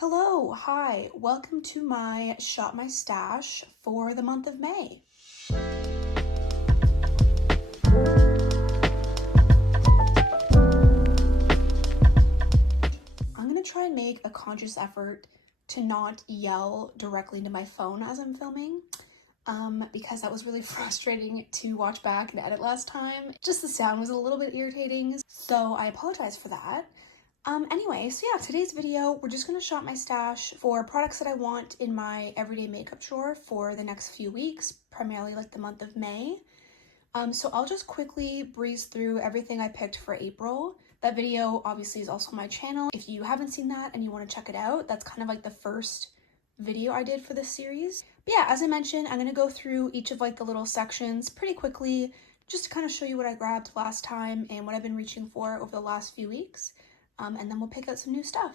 Hello, hi, welcome to my Shop My Stash for the month of May. I'm gonna try and make a conscious effort to not yell directly into my phone as I'm filming, because that was really frustrating to watch back and edit last time. Just the sound was a little bit irritating, so I apologize for that. Anyway, so yeah, today's video, we're just gonna shop my stash for products that I want in my everyday makeup drawer for the next few weeks, primarily like the month of May. So I'll just quickly breeze through everything I picked for April. That video obviously is also on my channel. If you haven't seen that and you want to check it out, that's kind of like the first video I did for this series. But yeah, as I mentioned, I'm gonna go through each of like the little sections pretty quickly, just to kind of show you what I grabbed last time and what I've been reaching for over the last few weeks. And then we'll pick out some new stuff.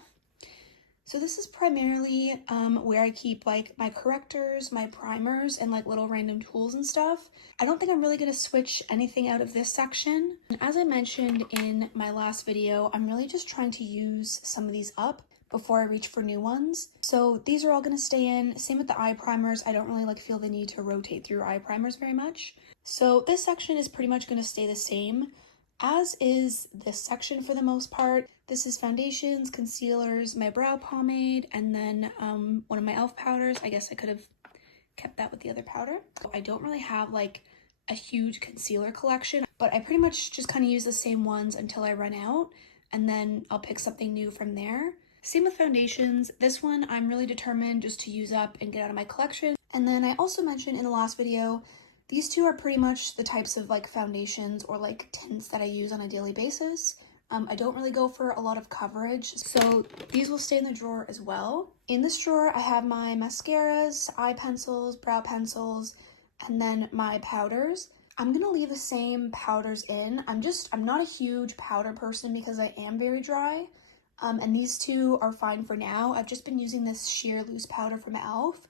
So this is primarily where I keep like my correctors, my primers, and like little random tools and stuff. I don't think I'm really gonna switch anything out of this section. And as I mentioned in my last video, I'm really just trying to use some of these up before I reach for new ones. So these are all gonna stay in. Same with the eye primers. I don't really feel the need to rotate through eye primers very much. So this section is pretty much gonna stay the same, as is this section for the most part. This is foundations, concealers, my brow pomade, and then one of my e.l.f. powders. I guess I could have kept that with the other powder. I don't really have like a huge concealer collection, but I pretty much just kind of use the same ones until I run out, and then I'll pick something new from there. Same with foundations. This one I'm really determined just to use up and get out of my collection. And then I also mentioned in the last video, these two are pretty much the types of like foundations or like tints that I use on a daily basis. I don't really go for a lot of coverage, so these will stay in the drawer as well. In this drawer, I have my mascaras, eye pencils, brow pencils, and then my powders. I'm gonna leave the same powders in. I'm not a huge powder person because I am very dry, and these two are fine for now. I've just been using this sheer loose powder from e.l.f.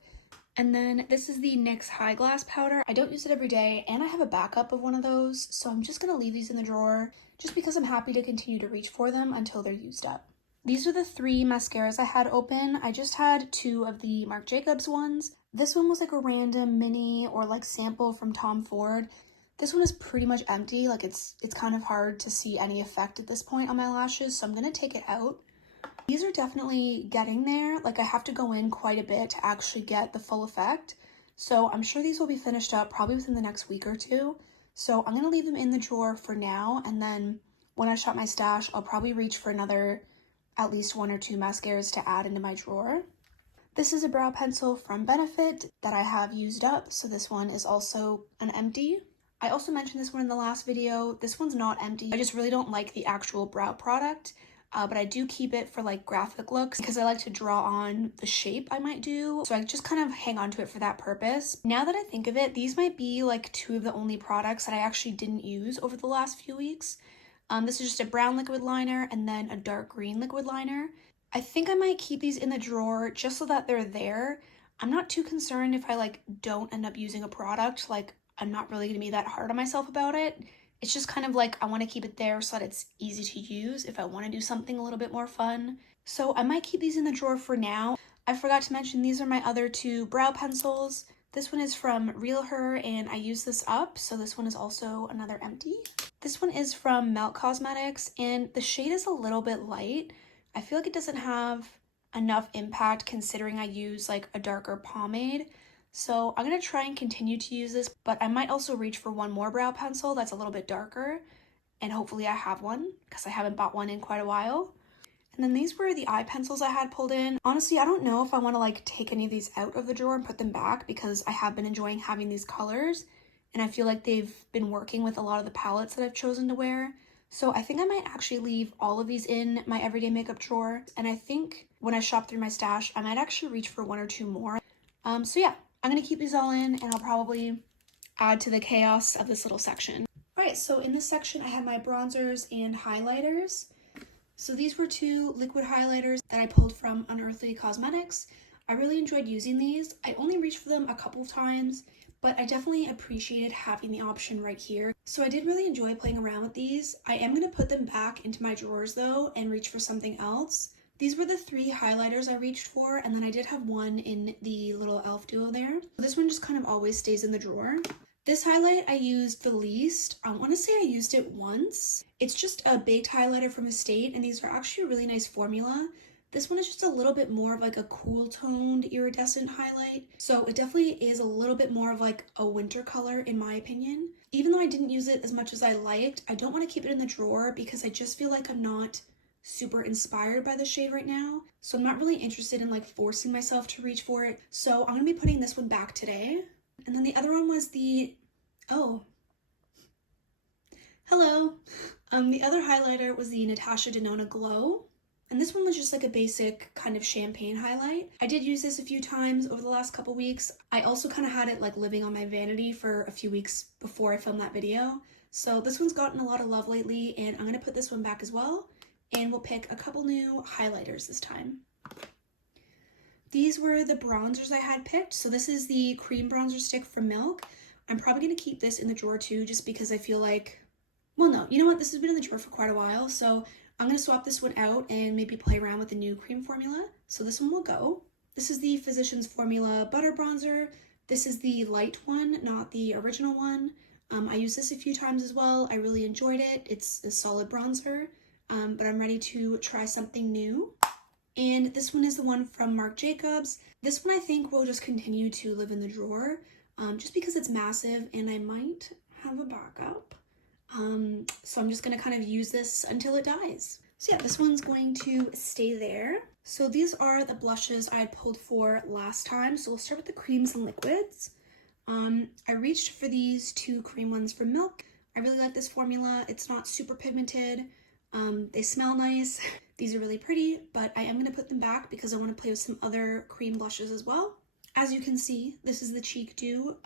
And then this is the NYX High Glass powder. I don't use it every day, and I have a backup of one of those, so I'm just gonna leave these in the drawer just because I'm happy to continue to reach for them until they're used up. These are the 3 mascaras I had open. I just had 2 of the Marc Jacobs ones. This one was like a random mini or like sample from Tom Ford. This one is pretty much empty. Like it's kind of hard to see any effect at this point on my lashes, so I'm gonna take it out. These are definitely getting there. Like I have to go in quite a bit to actually get the full effect. So I'm sure these will be finished up probably within the next week or 2. So I'm gonna leave them in the drawer for now. And then when I shop my stash, I'll probably reach for another at least 1 or 2 mascaras to add into my drawer. This is a brow pencil from Benefit that I have used up. So this one is also an empty. I also mentioned this one in the last video. This one's not empty. I just really don't like the actual brow product. But I do keep it for like graphic looks because I like to draw on the shape I might do. So I just kind of hang on to it for that purpose. Now that I think of it, these might be like 2 of the only products that I actually didn't use over the last few weeks. This is just a brown liquid liner and then a dark green liquid liner. I think I might keep these in the drawer just so that they're there. I'm not too concerned if I like don't end up using a product. Like I'm not really gonna be that hard on myself about it. It's just kind of like I want to keep it there so that it's easy to use if I want to do something a little bit more fun. So I might keep these in the drawer for now. I forgot to mention these are my other 2 brow pencils. This one is from Real Her and I use this up, so this one is also another empty. This one is from Melt Cosmetics and the shade is a little bit light. I feel like it doesn't have enough impact considering I use like a darker pomade. So I'm going to try and continue to use this, but I might also reach for one more brow pencil that's a little bit darker, and hopefully I have one because I haven't bought one in quite a while. And then these were the eye pencils I had pulled in. Honestly, I don't know if I want to like take any of these out of the drawer and put them back because I have been enjoying having these colors, and I feel like they've been working with a lot of the palettes that I've chosen to wear. So I think I might actually leave all of these in my everyday makeup drawer, and I think when I shop through my stash, I might actually reach for 1 or 2 more. So yeah. I'm going to keep these all in and I'll probably add to the chaos of this little section. Alright, so in this section I have my bronzers and highlighters. So these were 2 liquid highlighters that I pulled from Unearthly Cosmetics. I really enjoyed using these. I only reached for them a couple of times, but I definitely appreciated having the option right here. So I did really enjoy playing around with these. I am going to put them back into my drawers though and reach for something else. These were the 3 highlighters I reached for, and then I did have one in the little e.l.f. duo there. This one just kind of always stays in the drawer. This highlight I used the least. I want to say I used it once. It's just a baked highlighter from Estate, and these are actually a really nice formula. This one is just a little bit more of like a cool toned iridescent highlight. So it definitely is a little bit more of like a winter color in my opinion. Even though I didn't use it as much as I liked, I don't want to keep it in the drawer because I just feel like I'm not super inspired by the shade right now. So I'm not really interested in like forcing myself to reach for it. So I'm going to be putting this one back today. And then the other one was the, oh, hello. The other highlighter was the Natasha Denona Glow. And this one was just like a basic kind of champagne highlight. I did use this a few times over the last couple weeks. I also kind of had it like living on my vanity for a few weeks before I filmed that video. So this one's gotten a lot of love lately, and I'm going to put this one back as well. And we'll pick a couple new highlighters this time. These were the bronzers I had picked. So this is the cream bronzer stick from Milk. I'm probably going to keep this in the drawer too, just because I feel like, well, no, you know what? This has been in the drawer for quite a while. So I'm going to swap this one out and maybe play around with the new cream formula. So this one will go. This is the Physicians Formula Butter Bronzer. This is the light one, not the original one. I used this a few times as well. I really enjoyed it. It's a solid bronzer, but I'm ready to try something new. And this one is the one from Marc Jacobs. This one I think will just continue to live in the drawer, just because it's massive and I might have a backup. So I'm just going to kind of use this until it dies. So yeah, this one's going to stay there. So these are the blushes I had pulled for last time. So we'll start with the creams and liquids. I reached for these 2 cream ones from Milk. I really like this formula. It's not super pigmented. They smell nice. These are really pretty, but I am going to put them back because I want to play with some other cream blushes as well. As you can see, this is the Cheek Dew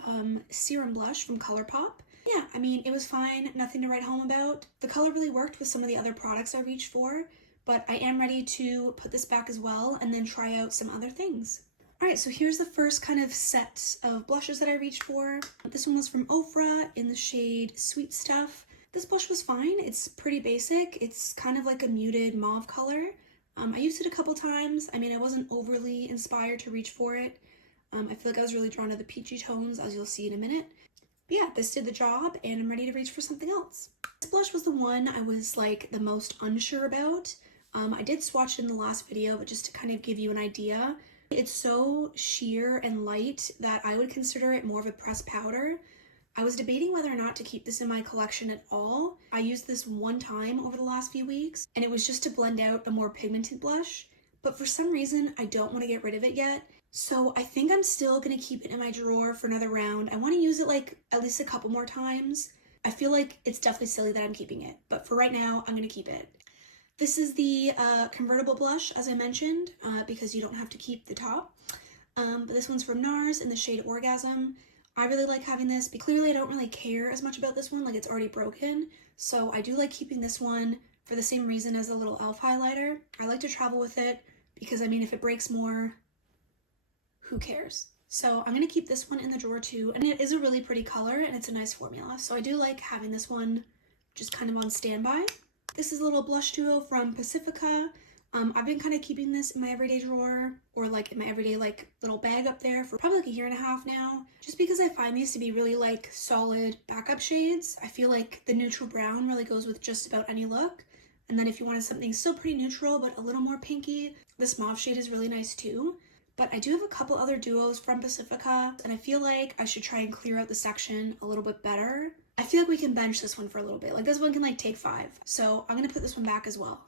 Serum Blush from ColourPop. Yeah, I mean, it was fine, nothing to write home about. The color really worked with some of the other products I reached for, but I am ready to put this back as well and then try out some other things. Alright, so here's the first kind of set of blushes that I reached for. This one was from Ofra in the shade Sweet Stuff. This blush was fine. It's pretty basic. It's kind of like a muted mauve color. I used it a couple times. I mean, I wasn't overly inspired to reach for it. I feel like I was really drawn to the peachy tones, as you'll see in a minute. But yeah, this did the job, and I'm ready to reach for something else. This blush was the one I was like the most unsure about. I did swatch it in the last video, but just to kind of give you an idea, it's so sheer and light that I would consider it more of a pressed powder. I was debating whether or not to keep this in my collection at all. I used this one time over the last few weeks, and it was just to blend out a more pigmented blush, but for some reason I don't want to get rid of it yet. So I think I'm still going to keep it in my drawer for another round. I want to use it like at least a couple more times. I feel like it's definitely silly that I'm keeping it, but for right now, I'm going to keep it. This is the convertible blush, as I mentioned, because you don't have to keep the top. But this one's from NARS in the shade Orgasm. I really like having this, but clearly I don't really care as much about this one, like it's already broken. So I do like keeping this one for the same reason as the little e.l.f. highlighter. I like to travel with it because, I mean, if it breaks more, who cares? So I'm going to keep this one in the drawer too, and it is a really pretty color and it's a nice formula. So I do like having this one just kind of on standby. This is a little blush duo from Pacifica. I've been kind of keeping this in my everyday drawer, or like in my everyday like little bag up there for probably like a year and a half now, just because I find these to be really like solid backup shades. I feel like the neutral brown really goes with just about any look. And then if you wanted something still pretty neutral but a little more pinky, this mauve shade is really nice too. But I do have a couple other duos from Pacifica, and I feel like I should try and clear out the section a little bit better. I feel like we can bench this one for a little bit. Like this one can like take 5. So I'm going to put this one back as well.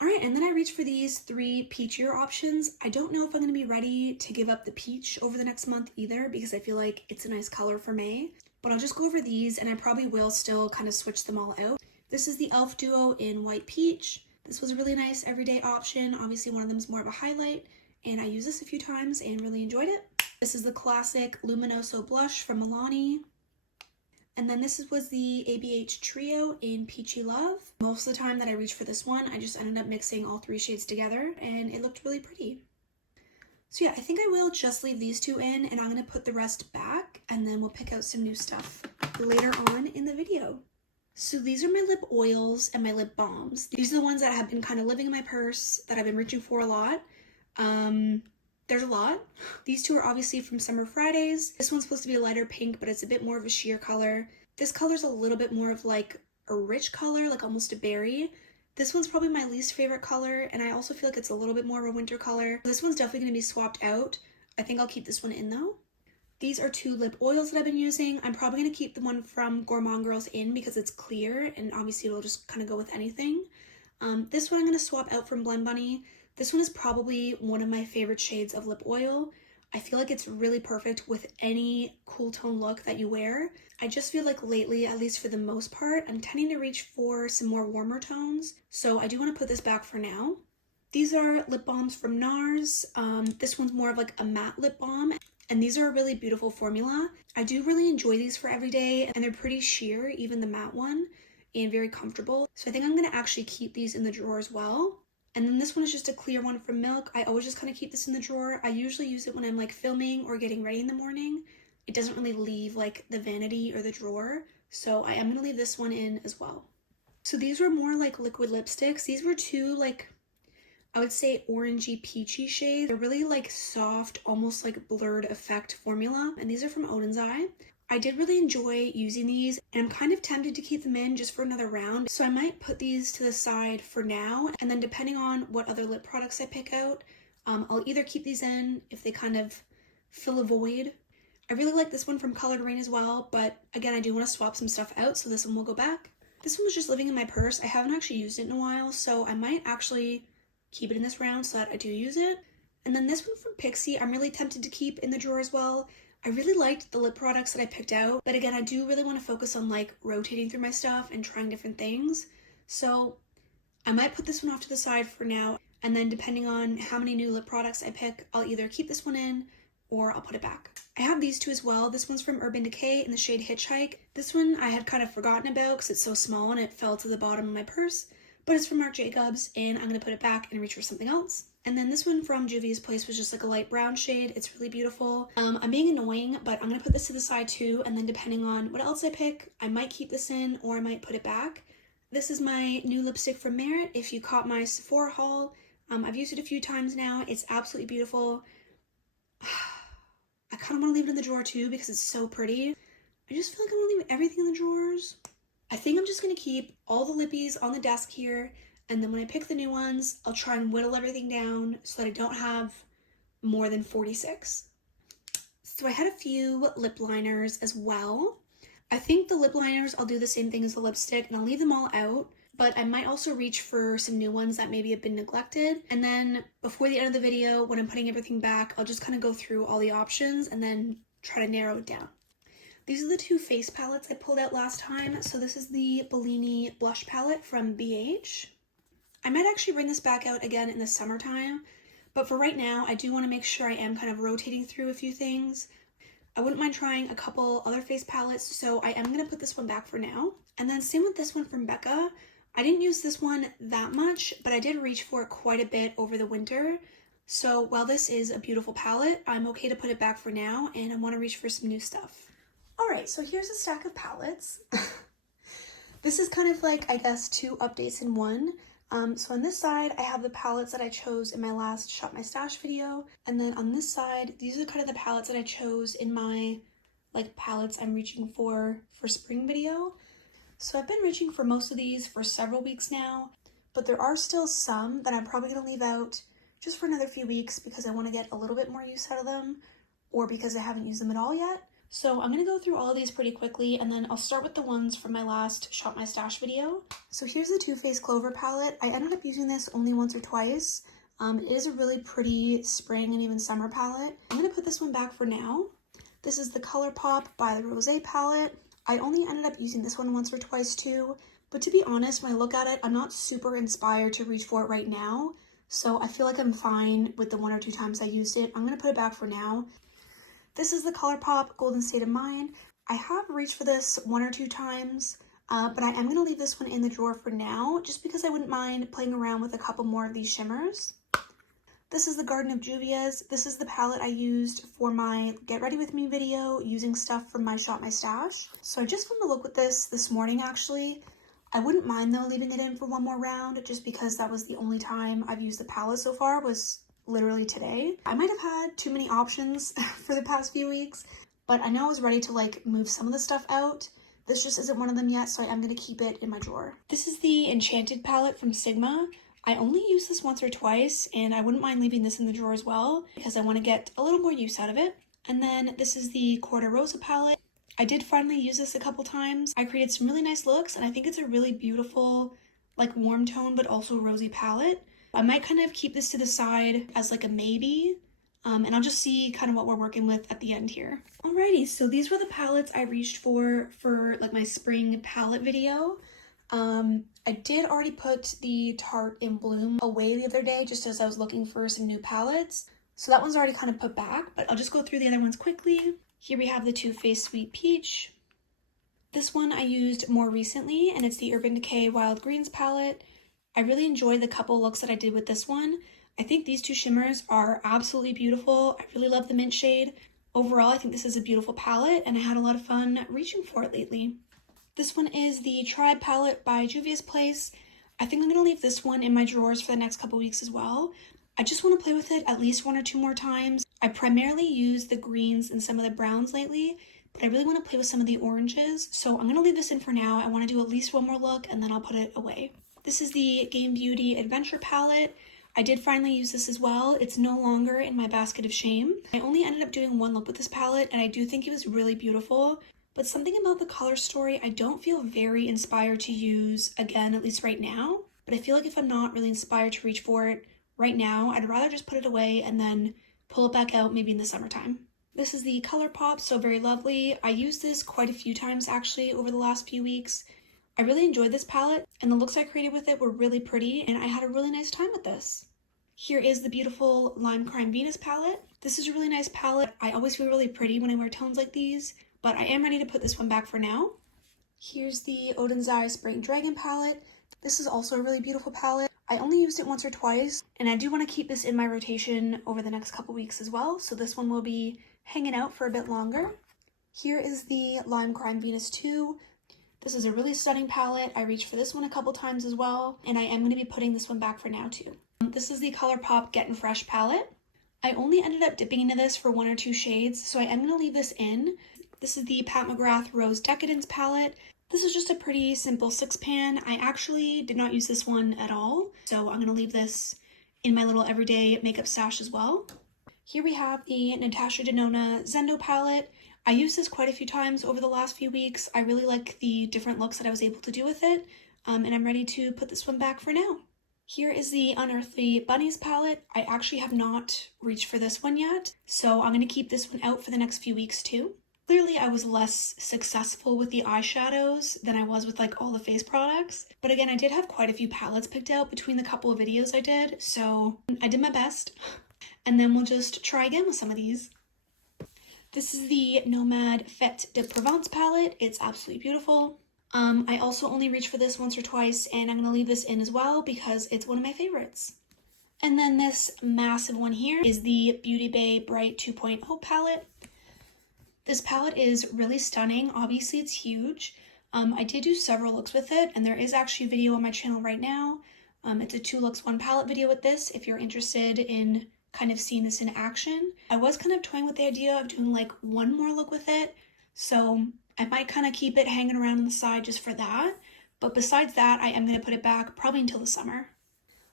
All right, and then I reached for these 3 peachier options. I don't know if I'm going to be ready to give up the peach over the next month either, because I feel like it's a nice color for May. But I'll just go over these, and I probably will still kind of switch them all out. This is the e.l.f. duo in White Peach. This was a really nice everyday option. Obviously, one of them is more of a highlight, and I used this a few times and really enjoyed it. This is the classic Luminoso blush from Milani. And then this was the ABH Trio in Peachy Love. Most of the time that I reached for this one, I just ended up mixing all 3 shades together, and it looked really pretty. So yeah, I think I will just leave these 2 in, and I'm going to put the rest back, and then we'll pick out some new stuff later on in the video. So these are my lip oils and my lip balms. These are the ones that have been kind of living in my purse, that I've been reaching for a lot. There's a lot. These two are obviously from Summer Fridays. This one's supposed to be a lighter pink, but it's a bit more of a sheer color. This color's a little bit more of like a rich color, like almost a berry. This one's probably my least favorite color, and I also feel like it's a little bit more of a winter color. This one's definitely going to be swapped out. I think I'll keep this one in though. These are two lip oils that I've been using. I'm probably going to keep the one from Gourmand Girls in because it's clear, and obviously it'll just kind of go with anything. This one I'm going to swap out from Blend Bunny. This one is probably one of my favorite shades of lip oil. I feel like it's really perfect with any cool tone look that you wear. I just feel like lately, at least for the most part, I'm tending to reach for some more warmer tones. So I do want to put this back for now. These are lip balms from NARS. This one's more of like a matte lip balm. And these are a really beautiful formula. I do really enjoy these for every day, and they're pretty sheer, even the matte one, and very comfortable. So I think I'm going to actually keep these in the drawer as well. And then this one is just a clear one from Milk. I always just kind of keep this in the drawer. I usually use it when I'm like filming or getting ready in the morning. It doesn't really leave like the vanity or the drawer. So I am going to leave this one in as well. So these were more like liquid lipsticks. These were two like, I would say orangey peachy shades. They're really like soft, almost like blurred effect formula. And these are from Odin's Eye. I did really enjoy using these, and I'm kind of tempted to keep them in just for another round. So I might put these to the side for now, and then depending on what other lip products I pick out, I'll either keep these in if they kind of fill a void. I really like this one from Colored Rain as well, but again, I do want to swap some stuff out, so this one will go back. This one was just living in my purse. I haven't actually used it in a while, so I might actually keep it in this round so that I do use it. And then this one from Pixi, I'm really tempted to keep in the drawer as well. I really liked the lip products that I picked out, but again, I do really want to focus on like rotating through my stuff and trying different things. So I might put this one off to the side for now, and then depending on how many new lip products I pick, I'll either keep this one in or I'll put it back. I have these two as well. This one's from Urban Decay in the shade Hitchhike. This one I had kind of forgotten about because it's so small and it fell to the bottom of my purse, but it's from Marc Jacobs, and I'm going to put it back and reach for something else. And then this one from Juvia's Place was just like a light brown shade. It's really beautiful. I'm being annoying, but I'm going to put this to the side too, and then depending on what else I pick, I might keep this in or I might put it back. This is my new lipstick from Merit. If you caught my Sephora haul, I've used it a few times now. It's absolutely beautiful. I kind of want to leave it in the drawer too because it's so pretty. I just feel like I want to leave everything in the drawers. I think I'm just going to keep all the lippies on the desk here, and then when I pick the new ones, I'll try and whittle everything down so that I don't have more than 46. So I had a few lip liners as well. I think the lip liners, I'll do the same thing as the lipstick, and I'll leave them all out, but I might also reach for some new ones that maybe have been neglected. And then before the end of the video, when I'm putting everything back, I'll just kind of go through all the options and then try to narrow it down. These are the two face palettes I pulled out last time. So this is the Bellini blush palette from BH. I might actually bring this back out again in the summertime, but for right now, I do want to make sure I am kind of rotating through a few things. I wouldn't mind trying a couple other face palettes, so I am going to put this one back for now. And then same with this one from Becca. I didn't use this one that much, but I did reach for it quite a bit over the winter. So while this is a beautiful palette, I'm okay to put it back for now, and I want to reach for some new stuff. Alright, so here's a stack of palettes. This is kind of like, I guess, two updates in one. So on this side, I have the palettes that I chose in my last Shop My Stash video. And then on this side, these are kind of the palettes that I chose in my, like, palettes I'm reaching for spring video. So I've been reaching for most of these for several weeks now, but there are still some that I'm probably going to leave out just for another few weeks because I want to get a little bit more use out of them, or because I haven't used them at all yet. So I'm going to go through all of these pretty quickly, and then I'll start with the ones from my last Shop My Stash video. So here's the Too Faced Clover palette. I ended up using this only once or twice. It is a really pretty spring and even summer palette. I'm going to put this one back for now. This is the ColourPop by the Rosé palette. I only ended up using this one once or twice too, but to be honest, when I look at it, I'm not super inspired to reach for it right now. So I feel like I'm fine with the one or two times I used it. I'm going to put it back for now. This is the ColourPop Golden State of Mind. I have reached for this one or two times, but I am going to leave this one in the drawer for now, just because I wouldn't mind playing around with a couple more of these shimmers. This is the Garden of Juvia's. This is the palette I used for my Get Ready With Me video using stuff from my Shop My Stash. So I just filmed a look with this morning actually. I wouldn't mind though leaving it in for one more round just because that was the only time I've used the palette so far, was literally today. I might have had too many options for the past few weeks, but I know I was ready to like move some of the stuff out. This just isn't one of them yet, so I am going to keep it in my drawer. This is the Enchanted palette from Sigma. I only use this once or twice, and I wouldn't mind leaving this in the drawer as well because I want to get a little more use out of it. And then this is the Corda Rosa palette. I did finally use this a couple times. I created some really nice looks, and I think it's a really beautiful, like warm tone, but also rosy palette. I might kind of keep this to the side as like a maybe, and I'll just see kind of what we're working with at the end here. Alrighty, so these were the palettes I reached for like my spring palette video. I did already put the Tarte in Bloom away the other day just as I was looking for some new palettes. So that one's already kind of put back, but I'll just go through the other ones quickly. Here we have the Too Faced Sweet Peach. This one I used more recently, and it's the Urban Decay Wild Greens palette. I really enjoyed the couple looks that I did with this one. I think these two shimmers are absolutely beautiful. I really love the mint shade. Overall, I think this is a beautiful palette, and I had a lot of fun reaching for it lately. This one is the Tribe palette by Juvia's Place. I think I'm going to leave this one in my drawers for the next couple weeks as well. I just want to play with it at least one or two more times. I primarily use the greens and some of the browns lately, but I really want to play with some of the oranges. So I'm going to leave this in for now. I want to do at least one more look and then I'll put it away. This is the Game Beauty Adventure palette. I did finally use this as well. It's no longer in my basket of shame. I only ended up doing one look with this palette, and I do think it was really beautiful. But something about the color story I don't feel very inspired to use again, at least right now. But I feel like if I'm not really inspired to reach for it right now, I'd rather just put it away and then pull it back out maybe in the summertime. This is the ColourPop So Very Lovely. I used this quite a few times actually over the last few weeks. I really enjoyed this palette, and the looks I created with it were really pretty, and I had a really nice time with this. Here is the beautiful Lime Crime Venus palette. This is a really nice palette. I always feel really pretty when I wear tones like these, but I am ready to put this one back for now. Here's the Odin's Eye Spring Dragon palette. This is also a really beautiful palette. I only used it once or twice, and I do want to keep this in my rotation over the next couple weeks as well, so this one will be hanging out for a bit longer. Here is the Lime Crime Venus 2. This is a really stunning palette. I reached for this one a couple times as well, and I am going to be putting this one back for now too. This is the ColourPop Gettin' Fresh palette. I only ended up dipping into this for one or two shades, so I am going to leave this in. This is the Pat McGrath Rose Decadence palette. This is just a pretty simple 6-pan. I actually did not use this one at all, so I'm going to leave this in my little everyday makeup stash as well. Here we have the Natasha Denona Zendo palette. I used this quite a few times over the last few weeks. I really like the different looks that I was able to do with it, and I'm ready to put this one back for now. Here is the Unearthly Bunnies palette. I actually have not reached for this one yet, so I'm going to keep this one out for the next few weeks too. Clearly I was less successful with the eyeshadows than I was with like all the face products, but again I did have quite a few palettes picked out between the couple of videos I did, so I did my best, and then we'll just try again with some of these. This is the Nomad Fête de Provence palette. It's absolutely beautiful. I also only reached for this once or twice, and I'm going to leave this in as well because it's one of my favorites. And then this massive one here is the Beauty Bay Bright 2.0 palette. This palette is really stunning. Obviously it's huge. I did do several looks with it, and there is actually a video on my channel right now. It's a 2 looks 1 palette video with this if you're interested in kind of seeing this in action. I was kind of toying with the idea of doing like one more look with it, so I might kind of keep it hanging around on the side just for that. But besides that, I am going to put it back probably until the summer.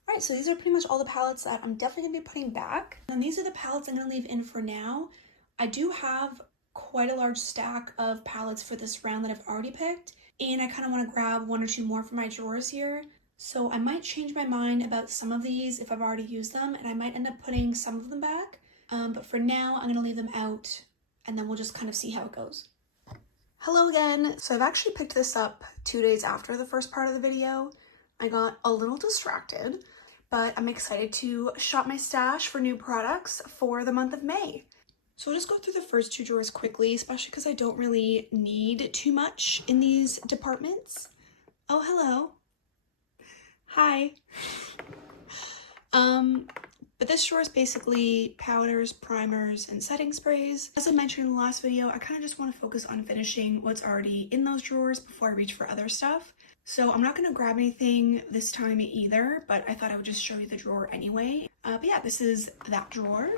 Alright, so these are pretty much all the palettes that I'm definitely going to be putting back. And these are the palettes I'm going to leave in for now. I do have quite a large stack of palettes for this round that I've already picked, and I kind of want to grab 1 or 2 more from my drawers here. So I might change my mind about some of these if I've already used them, and I might end up putting some of them back. But for now, I'm going to leave them out, and then we'll just kind of see how it goes. Hello again. So I've actually picked this up 2 days after the first part of the video. I got a little distracted, but I'm excited to shop my stash for new products for the month of May. So I'll just go through the first 2 drawers quickly, especially because I don't really need too much in these departments. Oh, hello. Hi. But this drawer is basically powders, primers, and setting sprays. As I mentioned in the last video, I kind of just want to focus on finishing what's already in those drawers before I reach for other stuff. So I'm not going to grab anything this time either, but I thought I would just show you the drawer anyway. But yeah, this is that drawer.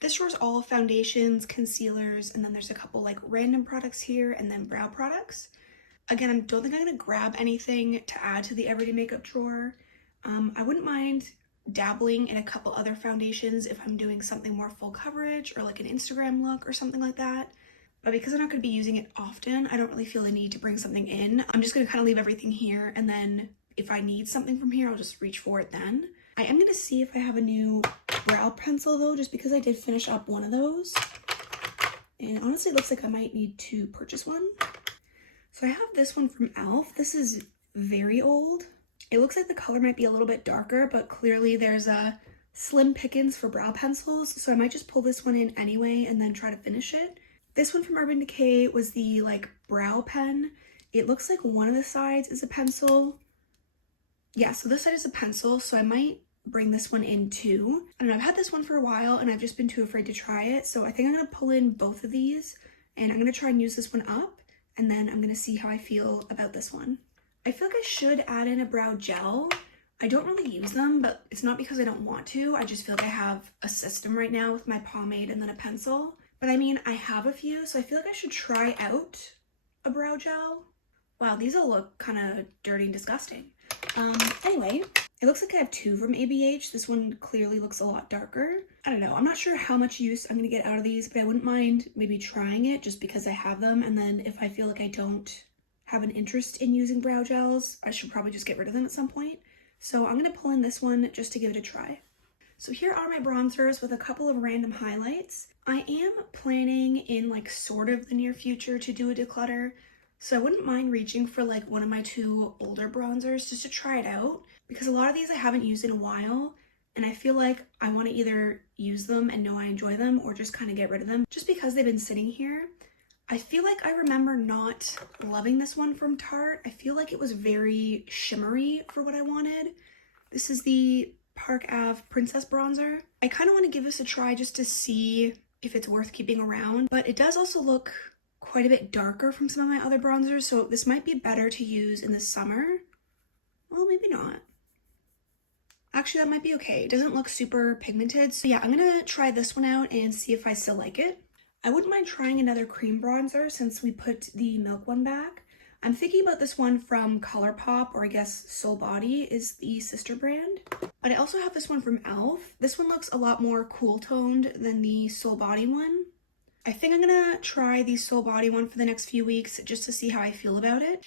This drawer is all foundations, concealers, and then there's a couple like random products here and then brow products. Again, I don't think I'm going to grab anything to add to the everyday makeup drawer. I wouldn't mind dabbling in a couple other foundations if I'm doing something more full coverage or like an Instagram look or something like that. But because I'm not going to be using it often, I don't really feel the need to bring something in. I'm just going to kind of leave everything here, and then if I need something from here, I'll just reach for it then. I am going to see if I have a new brow pencil though, just because I did finish up one of those. And honestly, it looks like I might need to purchase one. So I have this one from e.l.f. This is very old. It looks like the color might be a little bit darker, but clearly there's a slim pickings for brow pencils. So I might just pull this one in anyway and then try to finish it. This one from Urban Decay was the like brow pen. It looks like one of the sides is a pencil. Yeah, so this side is a pencil, so I might bring this one in too. I don't know, I've had this one for a while and I've just been too afraid to try it. So I think I'm gonna pull in both of these and I'm gonna try and use this one up, and then I'm gonna see how I feel about this one. I feel like I should add in a brow gel. I don't really use them, but it's not because I don't want to. I just feel like I have a system right now with my pomade and then a pencil. But I mean, I have a few, so I feel like I should try out a brow gel. Wow, these all look kind of dirty and disgusting. Anyway, it looks like I have two from ABH. This one clearly looks a lot darker. I don't know, I'm not sure how much use I'm gonna get out of these, but I wouldn't mind maybe trying it just because I have them. And then if I feel like I don't have an interest in using brow gels, I should probably just get rid of them at some point. So I'm gonna pull in this one just to give it a try. So here are my bronzers with a couple of random highlights. I am planning in like sort of the near future to do a declutter, so I wouldn't mind reaching for like one of my two older bronzers just to try it out, because a lot of these I haven't used in a while and I feel like I want to either use them and know I enjoy them or just kind of get rid of them just because they've been sitting here. I feel like I remember not loving this one from Tarte. I feel like it was very shimmery for what I wanted. This is the Park Ave Princess Bronzer. I kind of want to give this a try just to see if it's worth keeping around, but it does also look quite a bit darker from some of my other bronzers, so this might be better to use in the summer. Well, maybe not. Actually, that might be okay. It doesn't look super pigmented, so yeah, I'm gonna try this one out and see if I still like it. I wouldn't mind trying another cream bronzer since we put the milk one back. I'm thinking about this one from ColourPop, or I guess Soul Body is the sister brand. But I also have this one from e.l.f. This one looks a lot more cool toned than the Soul Body one. I think I'm gonna try the Soul Body one for the next few weeks just to see how I feel about it.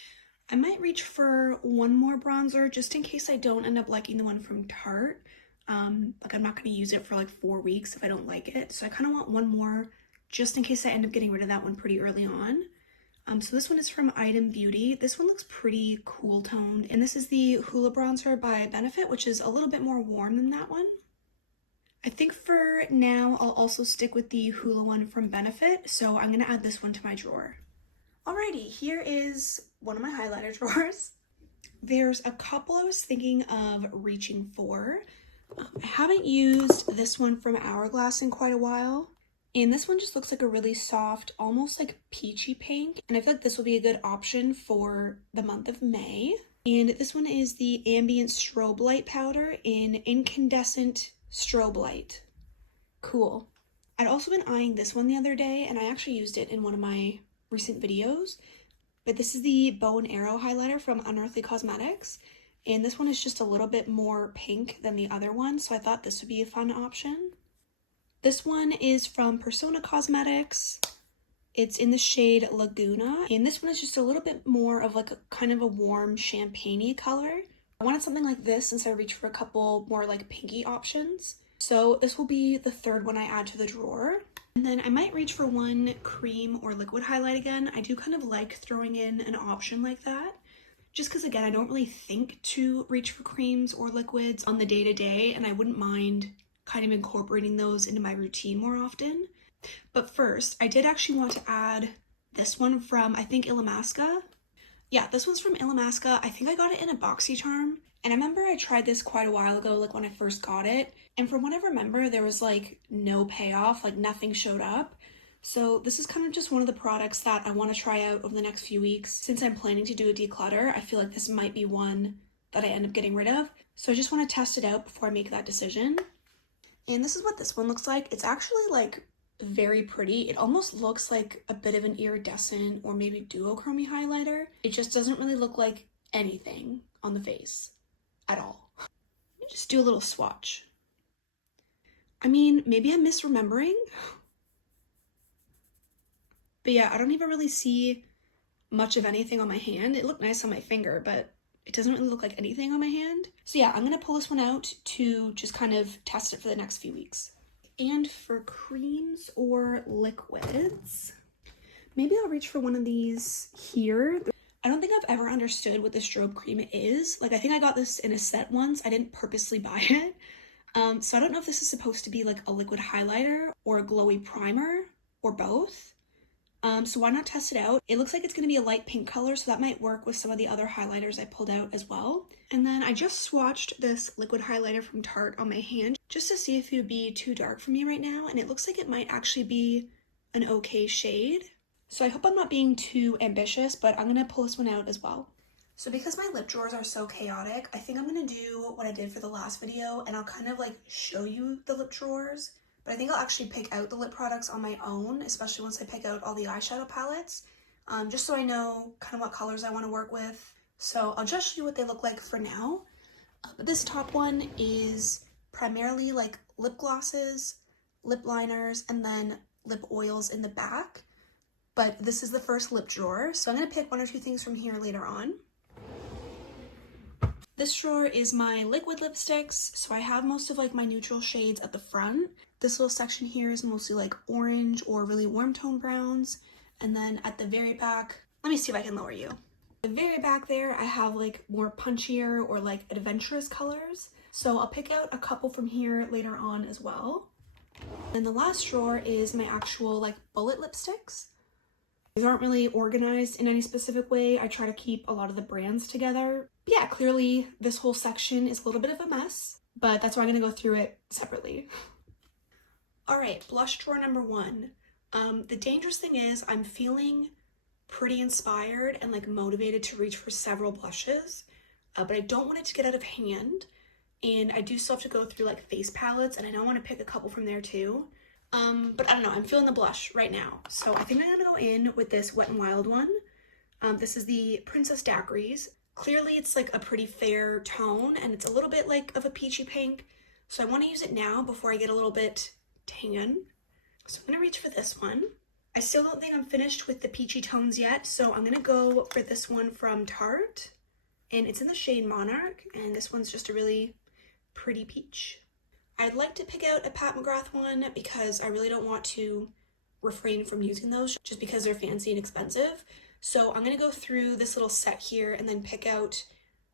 I might reach for one more bronzer just in case I don't end up liking the one from Tarte. Like I'm not gonna use it for like 4 weeks if I don't like it. So I kind of want one more just in case I end up getting rid of that one pretty early on. So this one is from Item Beauty. This one looks pretty cool toned, and this is the Hoola Bronzer by Benefit, which is a little bit more warm than that one. I think for now I'll also stick with the Hoola one from Benefit, so I'm gonna add this one to my drawer. Alrighty, here is one of my highlighter drawers. There's a couple I was thinking of reaching for. I haven't used this one from Hourglass in quite a while. And this one just looks like a really soft, almost like peachy pink. And I feel like this will be a good option for the month of May. And this one is the Ambient Strobe Light Powder in Incandescent Strobe Light. Cool. I'd also been eyeing this one the other day, and I actually used it in one of my recent videos. But this is the Bow and Arrow highlighter from Unearthly Cosmetics. And this one is just a little bit more pink than the other one, so I thought this would be a fun option. This one is from Persona Cosmetics. It's in the shade Laguna, and this one is just a little bit more of like a kind of a warm champagne-y color. I wanted something like this since I reached for a couple more like pinky options. So this will be the third one I add to the drawer. And then I might reach for one cream or liquid highlight again. I do kind of like throwing in an option like that, just because again, I don't really think to reach for creams or liquids on the day-to-day, and I wouldn't mind kind of incorporating those into my routine more often. But first, I did actually want to add this one from, I think, Illamasqua. Yeah, this one's from Illamasqua. I think I got it in a BoxyCharm. And I remember I tried this quite a while ago, like when I first got it. And from what I remember, there was like no payoff, like nothing showed up. So this is kind of just one of the products that I want to try out over the next few weeks. Since I'm planning to do a declutter, I feel like this might be one that I end up getting rid of. So I just want to test it out before I make that decision. And this is what this one looks like. It's actually like very pretty. It almost looks like a bit of an iridescent or maybe duochrome highlighter. It just doesn't really look like anything on the face at all. Let me just do a little swatch. I mean, maybe I'm misremembering. But yeah, I don't even really see much of anything on my hand. It looked nice on my finger, but it doesn't really look like anything on my hand. So yeah, I'm gonna pull this one out to just kind of test it for the next few weeks. And for creams or liquids, maybe I'll reach for one of these here. I don't think I've ever understood what this strobe cream is. Like, I think I got this in a set once. I didn't purposely buy it. So I don't know if this is supposed to be like a liquid highlighter or a glowy primer or both. So why not test it out? It looks like it's going to be a light pink color, so that might work with some of the other highlighters I pulled out as well. And then I just swatched this liquid highlighter from Tarte on my hand just to see if it would be too dark for me right now, and it looks like it might actually be an okay shade. So I hope I'm not being too ambitious, but I'm going to pull this one out as well. So because my lip drawers are so chaotic, I think I'm going to do what I did for the last video, and I'll kind of like show you the lip drawers. But I think I'll actually pick out the lip products on my own, especially once I pick out all the eyeshadow palettes, just so I know kind of what colors I want to work with. So I'll just show you what they look like for now. But this top one is primarily like lip glosses, lip liners, and then lip oils in the back. But this is the first lip drawer, so I'm going to pick one or two things from here later on. This drawer is my liquid lipsticks, so I have most of like my neutral shades at the front. This little section here is mostly like orange or really warm tone browns. And then at the very back, let me see if I can lower you. At the very back there, I have like more punchier or like adventurous colors. So I'll pick out a couple from here later on as well. And the last drawer is my actual like bullet lipsticks. These aren't really organized in any specific way. I try to keep a lot of the brands together. But yeah, clearly this whole section is a little bit of a mess, but that's why I'm gonna go through it separately. All right, blush drawer number one. The dangerous thing is I'm feeling pretty inspired and like motivated to reach for several blushes, but I don't want it to get out of hand. And I do still have to go through like face palettes, and I don't want to pick a couple from there too. But I don't know, I'm feeling the blush right now. So I think I'm gonna go in with this Wet n Wild one. This is the Princess Daiquiris. Clearly it's like a pretty fair tone, and it's a little bit like of a peachy pink. So I want to use it now before I get a little bit tan. So I'm gonna reach for this one. I still don't think I'm finished with the peachy tones yet, so I'm gonna go for this one from Tarte. And it's in the shade Monarch, and this one's just a really pretty peach. I'd like to pick out a Pat McGrath one because I really don't want to refrain from using those just because they're fancy and expensive. So I'm gonna go through this little set here and then pick out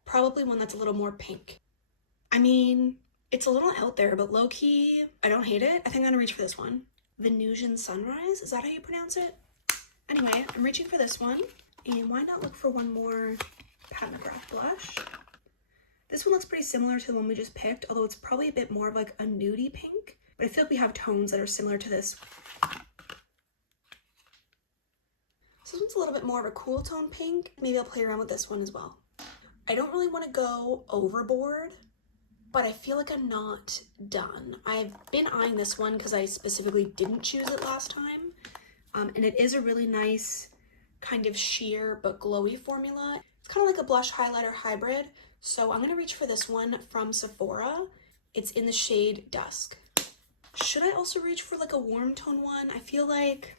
probably one that's a little more pink. I mean, it's a little out there, but low-key, I don't hate it. I think I'm gonna reach for this one. Venusian Sunrise, is that how you pronounce it? Anyway, I'm reaching for this one. And why not look for one more Pat McGrath blush? This one looks pretty similar to the one we just picked, although it's probably a bit more of like a nudie pink, but I feel like we have tones that are similar to this. So this one's a little bit more of a cool tone pink. Maybe I'll play around with this one as well. I don't really want to go overboard, but I feel like I'm not done. I've been eyeing this one because I specifically didn't choose it last time, and it is a really nice kind of sheer but glowy formula. It's kind of like a blush highlighter hybrid. So I'm gonna reach for this one from Sephora. It's in the shade Dusk. Should I also reach for like a warm tone one? I feel like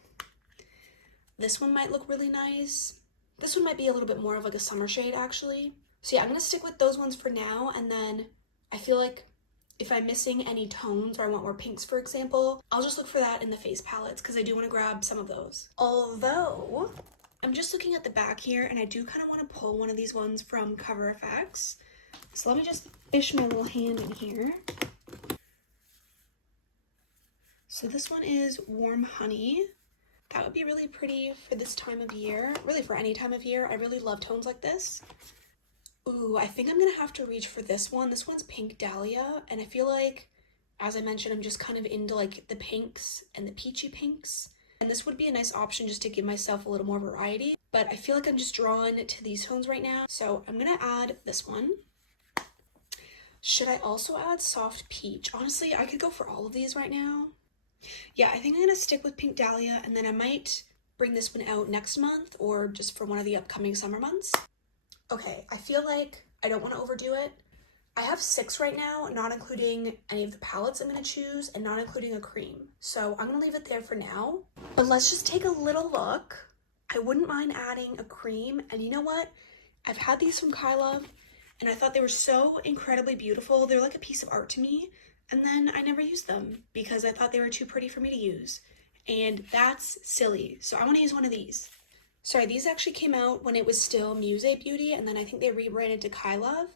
this one might look really nice. This one might be a little bit more of like a summer shade actually. So yeah, I'm gonna stick with those ones for now, and then I feel like if I'm missing any tones or I want more pinks, for example, I'll just look for that in the face palettes because I do want to grab some of those. Although I'm just looking at the back here, and I do kind of want to pull one of these ones from Cover FX. So let me just fish my little hand in here. So this one is Warm Honey. That would be really pretty for this time of year, really for any time of year. I really love tones like this. Ooh, I think I'm gonna have to reach for this one. This one's Pink Dahlia, and I feel like, as I mentioned, I'm just kind of into like the pinks and the peachy pinks. And this would be a nice option just to give myself a little more variety. But I feel like I'm just drawn to these tones right now. So I'm gonna add this one. Should I also add Soft Peach? Honestly, I could go for all of these right now. Yeah, I think I'm gonna stick with Pink Dahlia, and then I might bring this one out next month or just for one of the upcoming summer months. Okay, I feel like I don't want to overdo it. I have 6 right now, not including any of the palettes I'm going to choose and not including a cream. So I'm going to leave it there for now. But let's just take a little look. I wouldn't mind adding a cream. And you know what? I've had these from Kyla and I thought they were so incredibly beautiful. They're like a piece of art to me. And then I never used them because I thought they were too pretty for me to use. And that's silly. So I want to use one of these. Sorry, these actually came out when it was still Muse Beauty, and then I think they rebranded to Kylove,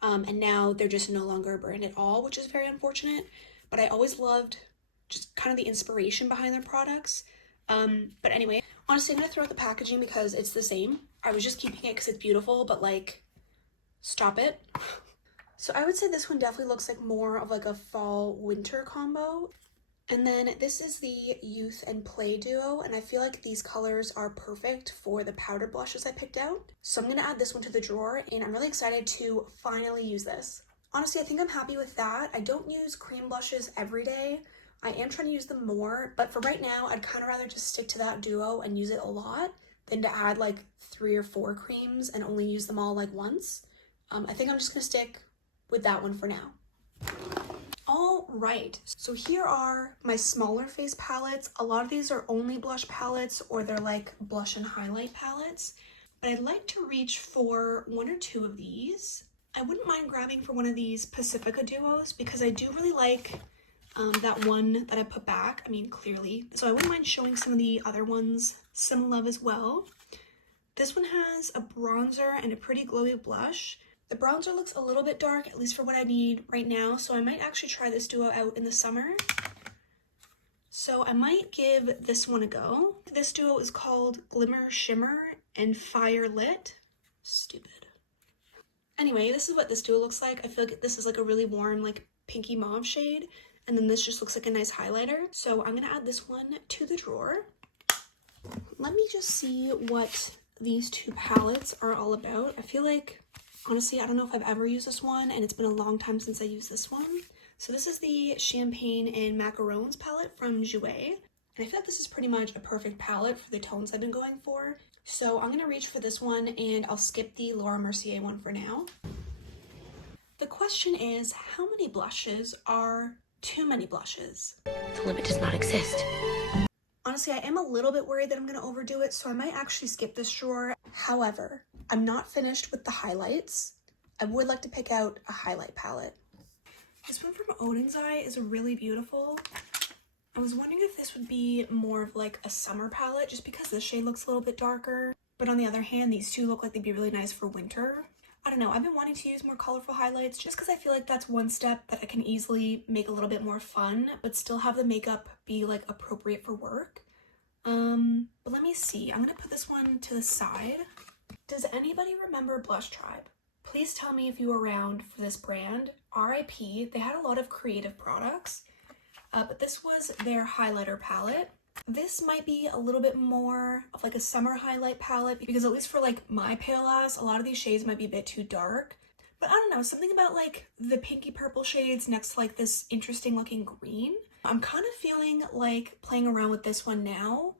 and now they're just no longer a brand at all, which is very unfortunate. But I always loved just kind of the inspiration behind their products. But anyway, honestly, I'm gonna throw out the packaging because it's the same. I was just keeping it because it's beautiful, but like, stop it. So I would say this one definitely looks like more of like a fall-winter combo. And then this is the Youth and Play duo, and I feel like these colors are perfect for the powder blushes I picked out. So I'm going to add this one to the drawer, and I'm really excited to finally use this. Honestly, I think I'm happy with that. I don't use cream blushes every day. I am trying to use them more, but for right now, I'd kind of rather just stick to that duo and use it a lot than to add like 3 or 4 creams and only use them all like once. I think I'm just going to stick with that one for now. All right, so here are my smaller face palettes. A lot of these are only blush palettes or they're like blush and highlight palettes, but I'd like to reach for 1 or 2 of these. I wouldn't mind grabbing for one of these Pacifica duos because I do really like that one that I put back, I mean clearly. So I wouldn't mind showing some of the other ones some love as well. This one has a bronzer and a pretty glowy blush. The bronzer looks a little bit dark, at least for what I need right now, so I might actually try this duo out in the summer. So I might give this one a go. This duo is called Glimmer Shimmer and Fire Lit. Stupid. Anyway, this is what this duo looks like. I feel like this is like a really warm, like pinky mauve shade, and then this just looks like a nice highlighter. So I'm gonna add this one to the drawer. Let me just see what these 2 palettes are all about. I feel like, honestly, I don't know if I've ever used this one, and it's been a long time since I used this one. So this is the Champagne and Macarons palette from Jouer. And I feel like this is pretty much a perfect palette for the tones I've been going for. So I'm going to reach for this one, and I'll skip the Laura Mercier one for now. The question is, how many blushes are too many blushes? The limit does not exist. Honestly, I am a little bit worried that I'm going to overdo it, so I might actually skip this drawer. However, I'm not finished with the highlights. I would like to pick out a highlight palette. This one from Odin's Eye is really beautiful. I was wondering if this would be more of like a summer palette just because this shade looks a little bit darker. But on the other hand, these 2 look like they'd be really nice for winter. I don't know, I've been wanting to use more colorful highlights just because I feel like that's one step that I can easily make a little bit more fun, but still have the makeup be like appropriate for work. But let me see, I'm gonna put this one to the side. Does anybody remember Blush Tribe? Please tell me if you were around for this brand. RIP, they had a lot of creative products, but this was their highlighter palette. This might be a little bit more of like a summer highlight palette because at least for like my pale ass, a lot of these shades might be a bit too dark. But I don't know, something about like the pinky purple shades next to like this interesting looking green. I'm kind of feeling like playing around with this one now.